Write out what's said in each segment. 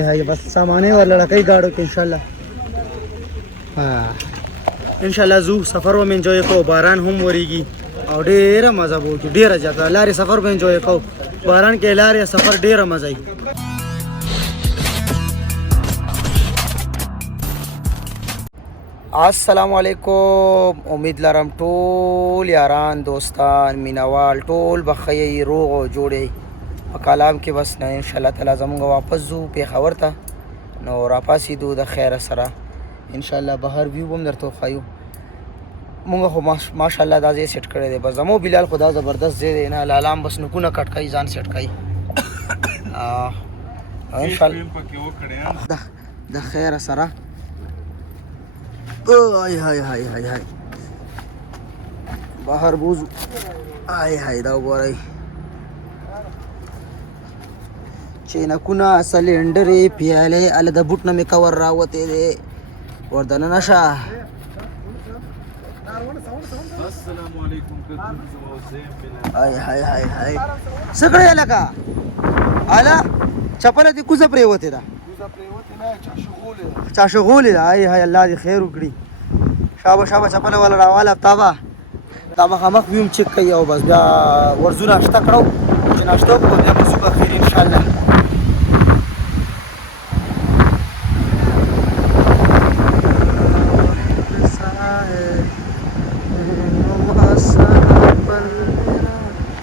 هاي بس سامانه ورلړه کوي گاډو کې انشاءالله. انشاءالله زو سفر و انجوای کو، باران هم وریږي او ډیره مزه وو، ډیره زیاته لارې سفر به انجوای کو، باران کې لارې سفر ډیره مزه ای. السلام علیکم، امید لرم ټول یاران دوستان مینوال ټول بخیر روغ او جوړی په کلام کې بس نه ان شاء الله تعالی زمونږ واپس زو پیښور ته نو راپاسېدو د خیر سره ان شاء الله. بهر ویو هم درته وښایو. مونږ خو ماشاء الله دا ځای سیټ کړی دی، بس زمو بلال خو دا زبردست ځای دی نه، لالام بس نکونه کټ کوي ځان سیټ کوي ان شاء الله د خیر سره. هاي هاي هاي هاي هاي بهر بوزو. هاي هاي دا وګورئ چینکونه سلنډرې پیالې هله د بوټ نه مې کور راوتی دی وردننه شه. السلام علیکم. هاي هاي هاي هاي څه کړی لکه هله چپله دې کوزه پرېوتې ده، چا شغولې ده. هاي هاي الله دې خیر وکړي. شابه شابه چپله والا راواله تابه دا مخامخ ویم چک کوي او بس بیا ورځو ناشته کړو چې ناشته وکړو بیا به ځو بخیر انشاءالله.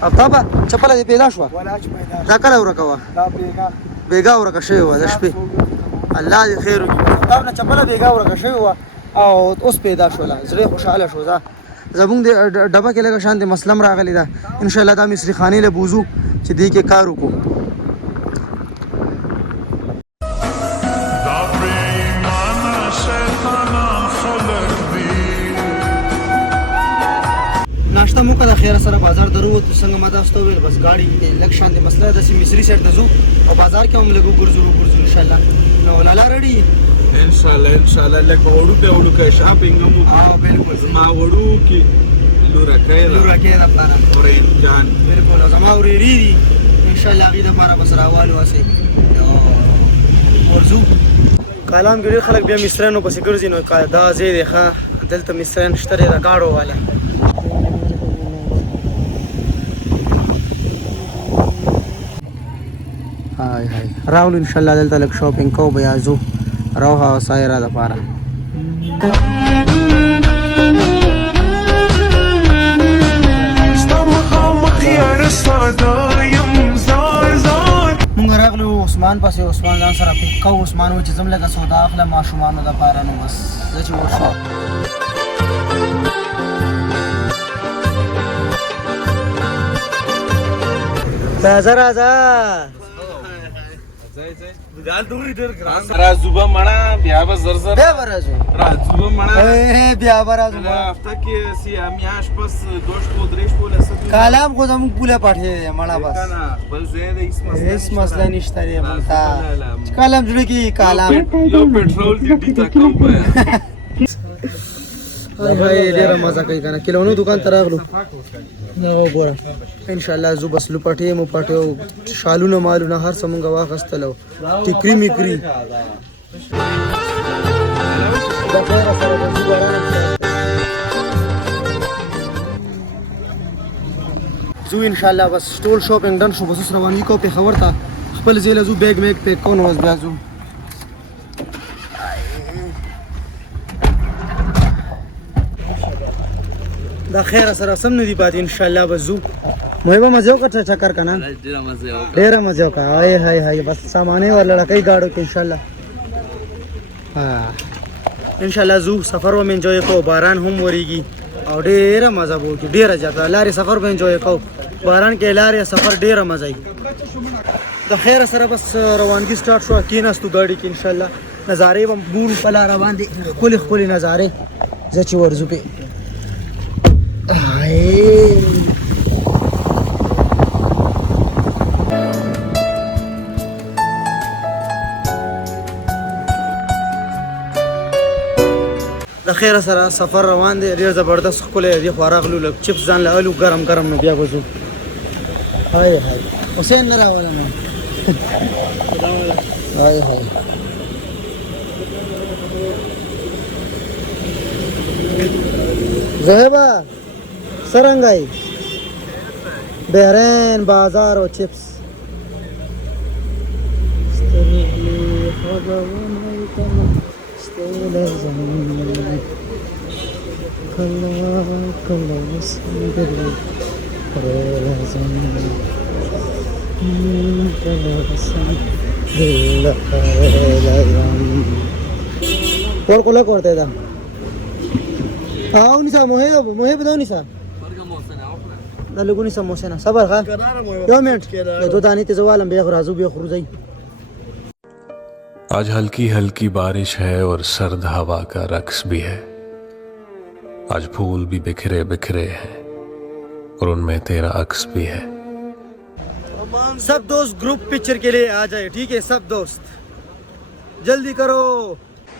اب تابه چپله دې پیدا شوه دا کله ورکه وه؟ بیګا ورکه شوې وه د شپې. الله دې خیر وکړي. تاب نه چپله بیګا ورکه شوې وه او اوس پیدا شوله، زړه خوشحاله شو. دا زمونږ د ډبه کې لږه شانتې مسلم راغلی ده انشاءالله. دا مصري خانې له بوځو چې دې کې کار وکړو. ناشته مو کړه خیر سره بازار درو څنګه ما تاسو ته ویل بس ګاډي لږ شانتې مسله ده چې مصري سایډ ته ځو او بازار کې هم لږ ګرځو انشاءالله. نو لالا رډي ان شاء الله لکه وړو په وړو کې شاپینګ هم بالکل ما وړو کې لورکې د پاره اورې جان بالکل زما ورېری دي ان شاء الله غي د پاره بس راوالو واسي ورزو. کلام ګړي خلک بیا مصرانو پسې ګرځي نو دا زی دی ښه دلته مصران شته د گاډو والا. هاي هاي راول ان شاء الله دلته لک شاپینګ کو بیا زو روحه وسایره د پاره. مونږ راغلو عثمان پسې، عثمان ځان سره پیک کو. عثمان و چې زم لږه سودا اخله ماشومانو د پاره نو بس زه چې ورشو راځه راځوبه مړه بیا به زر زر بیا به راځو بیا به راځو هفته کې سی میاش پس دوش کو درېش کو لسه کلام خو زموږ پوله پټې مړه بس بل زه د هیڅ مسله نشته دی مونږ کلام جوړ کی کلام یو پټرول دې تا کوم هاي ډیره مزه کوي کنه. کلونو دکان ته راغلو نو وګوره ان شاء الله زو بس لپټې مو پټو شالونه مالونه هر څه مونږ واخستلو ټیکري میکري زو ان شاء الله بس ټول شاپینګ ډن شو بس رواني کو پیښور ته خپل ځای له زو بیگ میک پیک کو نو بس بیا زو دا خیر سره سم نه دی پاتې ان شاء الله بزو مې به مزه وکړه چکر کنه ډیره مزه وکړه. هاي هاي هاي بس سامانه ورلړه کوي گاډو کې ان شاء الله. ان شاء الله زو سفر و انجوای کو، باران هم وریږي او ډیره مزه وو، ډیره زیاته لارې سفر به انجوای کو، باران کې لارې سفر ډیره مزه ای. د خیر سره بس روانګي سٹارټ شو کیناستو گاډي کې ان شاء الله. نظارې به بون په لار باندې خولي نظارې زه چې ورزو په د خیر سره سفر روان دی ډیر زبردست ښکلی دی. خو راغلو لږ چپس ځان له الو ګرم نو بیا به ځو. هاي حسین نه راولم هاي هاي زهبا سرنگائی بحرین بازار و چپس और कोला करते था आओ निसा मोहे मोहे बताओ निसा लगुनी समोसे ना सबर खा क्यों मिनट दो दानी ते जवाल बे खराजू बे खरुजाई आज हल्की हल्की बारिश है और सर्द हवा का रक्स भी है। आज फूल भी बिखरे बिखरे हैं और उनमें तेरा अक्स भी है। सब दोस्त ग्रुप पिक्चर के लिए आ जाए, ठीक है सब दोस्त जल्दी करो।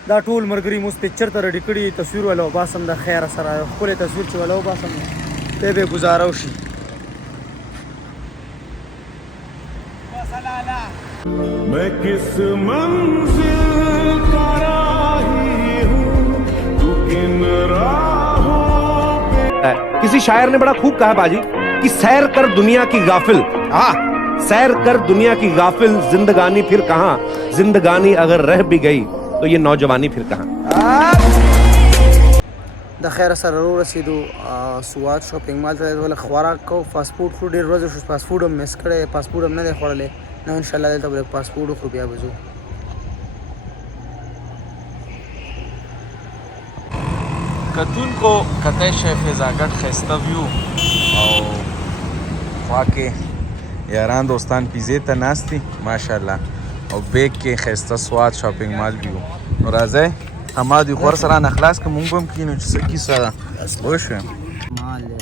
دا ټول مرګري موږ پکچر ته ریډي کړي تصویر ولو باسم د خیر سره خپل تصویر چې ولو باسم ته به گزارو شي मैं किस मंजिल का राही हूँ तू किन राहों पे। किसी शायर ने बड़ा खूब कहा बाजी कि सैर कर दुनिया की गाफिल, हाँ सैर कर दुनिया की गाफिल, जिंदगानी फिर कहाँ, जिंदगानी अगर रह भी गई तो ये नौजवानी फिर कहाँ। د خیر سره رسیدو سواد شاپینګ مال ته ول خوراک کو فاست فود خو ډیر ورځې شو فاست فود هم مس کړي فاست فود هم نه دی خوړلې نو ان شاء الله دلته بل فاست فود خو بیا وځو کتونکو کته شي فضاګټ خسته ویو او واکه یاران دوستان پیزه ته ناشتي ماشاءالله او بیگ کې خسته سواد شاپینګ مال ویو نو راځي اما دی خور سره نخلاص که مونږ هم کینو چې سکی سره وښه مال له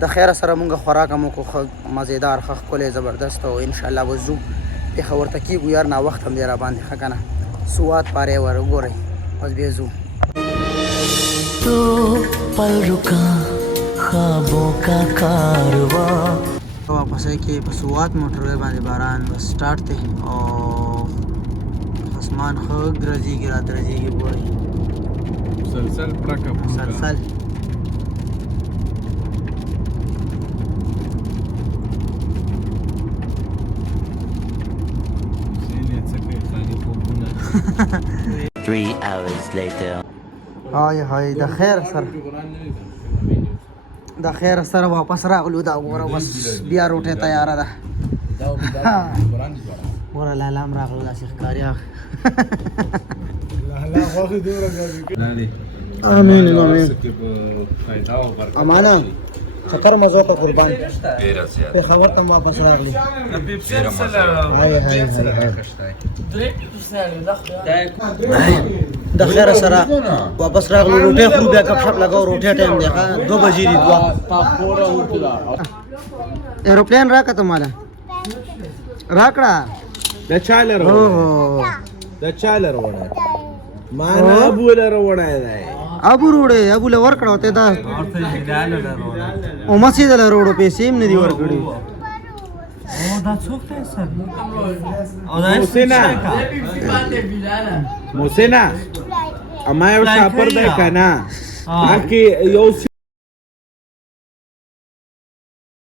د خیر سره مونږ خوراک مو کو مزیدار خخ کولې زبردست او ان شاء الله وزو په خبر تکي ګو یار نا وخت هم دی را باندې خکنه سواد پاره ور وګورئ بس بیزو तो पल रुका ख्वाबों का कारवां वापस है कि बसुआत मोटरवे बांधे बारान बस स्टार्ट थे और आसमान खग द्रजी गिरा द्रजी की बोरी مسلسل پړکه مسلسل Three hours later. هاي هاي د خیر سره د خیر سره واپس راغلو دا وګوره بس بیا روټه تیار ده ورا لالام راغلو دا شیخ کاریا امين امين امانه چکر مزو کا قربان په خبر تم واپس راغلی د خیر سره واپس راغلو روټه خو بیا کپ شپ لگاو روټه ټایم دی 2 بجې دی 2 ایروپلین راکته مالا راکړه د چالر د چالر وړه ما نه ابو لر وړه دی ابو روړې ابو لور کړه ته دا او مسجد له روړو پیسې هم نه دی ور کړی او دا څوک ته سر او دا موسینا اما یو شاپر دی کنه اکی یو